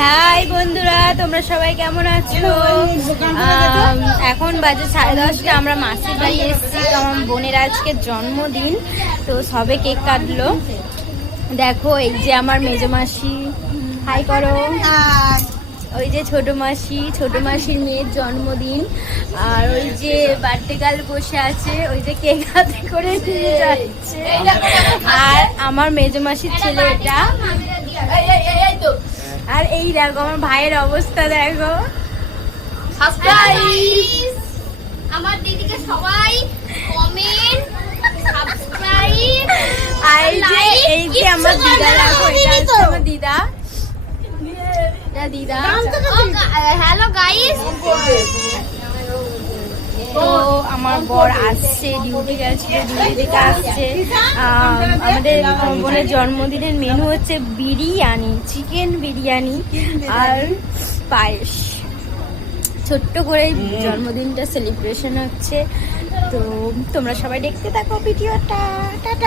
High বন্ধুরা, তোমরা সবাই কেমন আছো? এখন বাজে 10:30। আমরা মাসির বাড়ি এসেছি। আমার বোনের আজকে জন্মদিন, তো সবে কেক কাটলো। দেখো, এই যে আমার মেজো মাসি, হাই করো। ওই যে ছোট মাসির মেয়ের জন্মদিন। আর ওই যে বার্থডে গার্ল বসে আছে, ওই যে কেক হাতে করে নিয়ে যাচ্ছে। আর আমার মেজো মাসির ছেলে এটা। আর এই দেখো আমার ভাইয়ের অবস্থা, দেখো। আমার দিদিকে সবাই কমেন্ট, সাবস্ক্রাইব। আর এই যে আমার দিদা, দেখো, এটা হচ্ছে আমার দিদা। দিদা হ্যালো গাইস। তো আমার বর আসছে, ডিউটি গেছে, ডিউটি থেকে আসছে। আমাদের বোনের জন্মদিনের মেনু হচ্ছে বিরিয়ানি, চিকেন বিরিয়ানি আর পায়েস। ছোট্ট করে জন্মদিনটা সেলিব্রেশন হচ্ছে। তো তোমরা সবাই দেখতে থাকো ভিডিওটা। টাটা।